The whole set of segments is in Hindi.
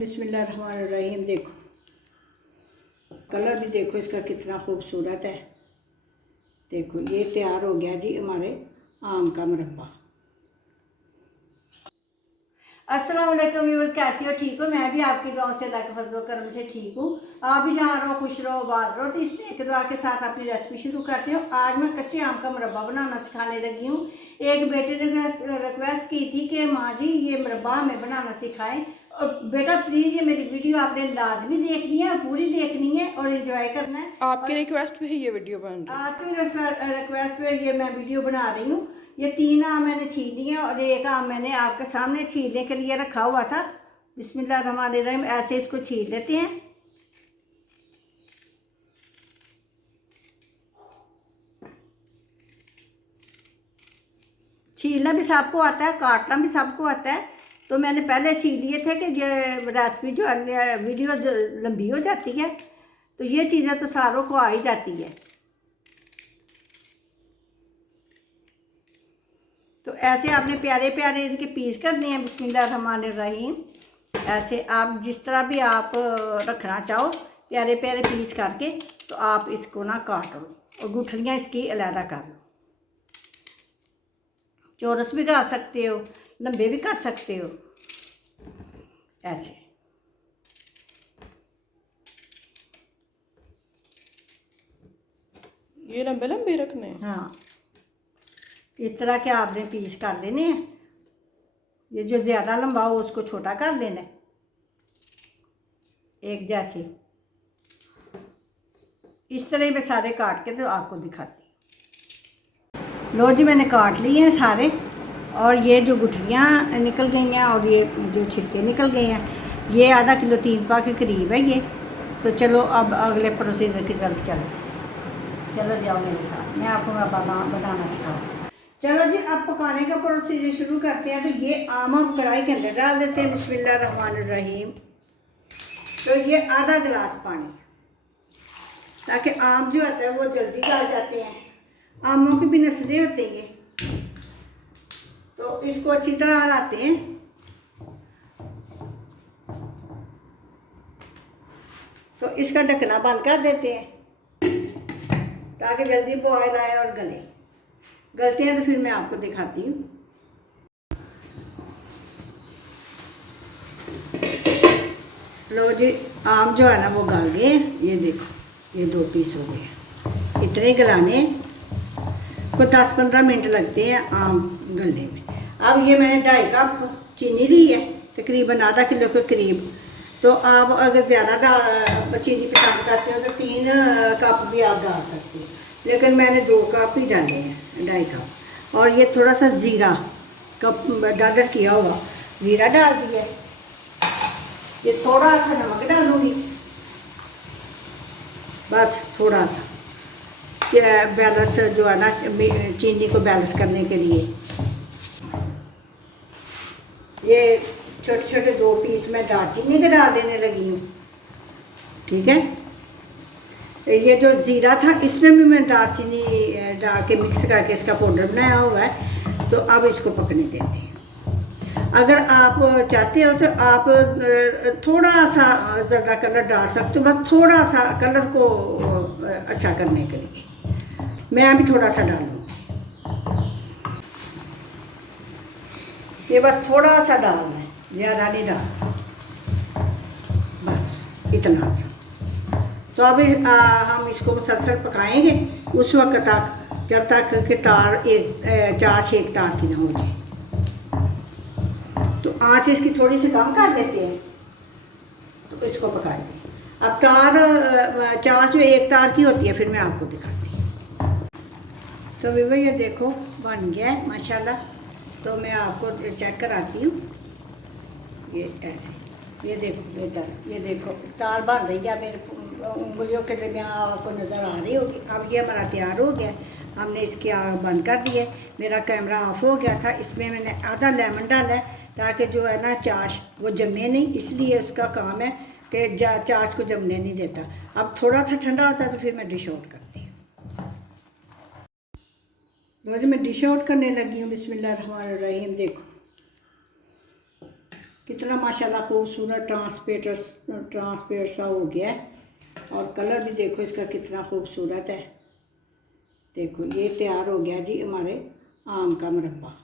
बिस्मिल्लाहिर्रहमानिर्रहीम। देखो कलर भी देखो इसका कितना खूबसूरत है। देखो ये तैयार हो गया जी हमारे आम का मुरब्बा। अस्सलाम वालेकुम व्यूअर्स, कैसी हो? ठीक हो? मैं भी आपकी दुआओं से अल्लाह के फजल करम से ठीक हूँ। आप भी जहाँ रहो खुश रहो बात रहो। तो इसलिए एक दुआ के साथ अपनी रेसिपी शुरू करती हूँ। आज मैं कच्चे आम का मुरब्बा बनाना सिखाने लगी हूँ। एक बेटे ने रिक्वेस्ट की थी कि माँ जी ये मुरब्बा हमें बनाना सिखाएं। और बेटा प्लीज़ ये मेरी वीडियो आपने लाजमी देखनी है, पूरी देखनी है और एंजॉय करना है। आपके रिक्वेस्ट पे ही ये वीडियो बन रही है। आपकी रिक्वेस्ट पे ये मैं वीडियो बना रही हूँ। ये 3 आम मैंने छील लिए और एक आम मैंने आपके सामने छीलने के लिए रखा हुआ था। बिस्मिल्लाहिर्रहमानिर्रहीम। ऐसे इसको छील लेते हैं। छीलना भी सबको आता है, काटना भी सबको आता है। तो मैंने पहले छील लिए थे कि ये रेसिपी जो वीडियो जो लंबी हो जाती है तो ये चीज़ें तो सारों को आ ही जाती है। तो ऐसे आपने प्यारे प्यारे इनके पीस करने हैं। बिस्मिल्लाहिर्रहमानिर्रहीम। ऐसे आप जिस तरह भी आप रखना चाहो प्यारे प्यारे पीस करके तो आप इसको ना काट लो और गुठलियाँ इसकी अलहदा कर लो। चौरस भी कर सकते हो, लंबे भी कर सकते हो। ऐसे ये लंबे लंबे रखने हैं। हाँ, इस तरह के आपने पीस कर लेने हैं। ये जो ज़्यादा लंबा हो उसको छोटा कर लेना है। एक जैसे इस तरह मैं सारे काट के तो आपको दिखाती हूँ। लो जी, मैंने काट लिए हैं सारे और ये जो गुठलियाँ निकल गई हैं और ये जो छिलके निकल गए हैं, ये आधा किलो 3 पा के करीब है ये। तो चलो अब अगले प्रोसीजर की तरफ चलो जाओ मेरे साथ, मैं आपको बनाना सिखाऊँ। चलो जी, अब पकाने का प्रोसीजर शुरू करते हैं। तो ये आम हम कढ़ाई के अंदर डाल देते हैं। बिस्मिल्लाहिर्रहमानिर्रहीम। तो ये आधा गिलास पानी, ताकि आम जो होता है वो जल्दी गल जाते हैं। आमों की भी नस्लें होती हैं, तो इसको अच्छी तरह हिलाते हैं। तो इसका ढकना बंद कर देते हैं ताकि जल्दी बॉयल आए और गलते हैं तो फिर मैं आपको दिखाती हूँ। लो जी, आम जो है ना वो गल गए। ये देखो ये 2 पीस हो गए। इतने गलाने को 10-15 मिनट लगते हैं आम गलने में। अब ये मैंने 2.5 कप चीनी ली है, तकरीबन आधा किलो के करीब। तो आप अगर ज़्यादा चीनी पसंद करते हो तो 3 कप भी आप डाल सकते हो, लेकिन मैंने 2 कप ही डाले हैं, 2.5 कप। और ये थोड़ा सा ज़ीरा कप दादर किया हुआ ज़ीरा डाल दिया। ये थोड़ा सा नमक डालूँगी, बस थोड़ा सा बैलेंस जो है ना चीनी को बैलेंस करने के लिए। ये छोटे छोटे 2 पीस मैं दालचीनी के डाल देने लगी हूँ। ठीक है, ये जो ज़ीरा था इसमें भी मैं दालचीनी डाल के मिक्स करके इसका पाउडर बनाया हुआ है। तो अब इसको पकने देते हैं। अगर आप चाहते हो तो आप थोड़ा सा ज़्यादा कलर डाल सकते हो, बस थोड़ा सा कलर को अच्छा करने के लिए। मैं अभी थोड़ा सा डालूँगी, ये बस थोड़ा सा डालना है, ज़्यादा नहीं डालना, बस इतना सा। तो अभी हम इसको मुसलसल पकाएंगे उस वक्त तक जब तक कि तार चाश एक तार की ना हो जाए। तो आँच इसकी थोड़ी सी कम कर देते हैं, तो इसको पकाएंगे। अब तार चाश जो एक तार की होती है फिर मैं आपको दिखाती हूँ। तो भी ये देखो बन गया है माशाल्लाह। तो मैं आपको चेक कराती हूँ। ये ऐसे, ये देखो इधर, ये देखो तार बन रही है मेरे उंगलियों के दरमियान, आपको नज़र आ रही होगी। अब ये हमारा तैयार हो गया। हमने इसकी आग बंद कर दी है। मेरा कैमरा ऑफ हो गया था। इसमें मैंने आधा लेमन डाला है ताकि जो है ना चाश वो जमे नहीं, इसलिए उसका काम है कि चाश को जमने नहीं देता। अब थोड़ा सा ठंडा होता है तो फिर मैं डिश आउट करती हूँ। लो जी, मैं डिश आउट करने लगी हूँ। बिस्मिल्लाहिर्रहमानिर्रहीम। देखो कितना माशाल्लाह खूबसूरत ट्रांसपेरेंट सा हो गया है। और कलर भी देखो इसका कितना खूबसूरत है। देखो ये तैयार हो गया जी हमारे आम का मुरब्बा।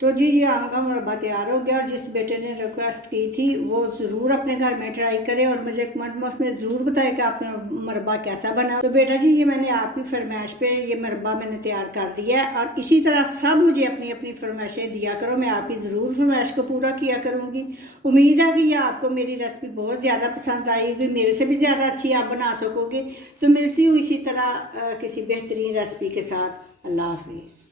तो जी ये आम का मुरब्बा तैयार हो गया। और जिस बेटे ने रिक्वेस्ट की थी वो ज़रूर अपने घर में ट्राई करे और मुझे कमेंट बॉक्स में ज़रूर बताए कि आपका मुरब्बा कैसा बना। तो बेटा जी ये मैंने आपकी फरमाइश पे ये मुरब्बा मैंने तैयार कर दिया है। और इसी तरह सब मुझे अपनी अपनी फरमाइशें दिया करो, मैं आपकी ज़रूर फरमाइश को पूरा किया करूँगी। उम्मीद है कि ये आपको मेरी रेसिपी बहुत ज़्यादा पसंद आएगी, मेरे से भी ज़्यादा अच्छी आप बना सकोगे। तो मिलती हूँ इसी तरह किसी बेहतरीन रेसिपी के साथ। अल्लाह हाफिज़।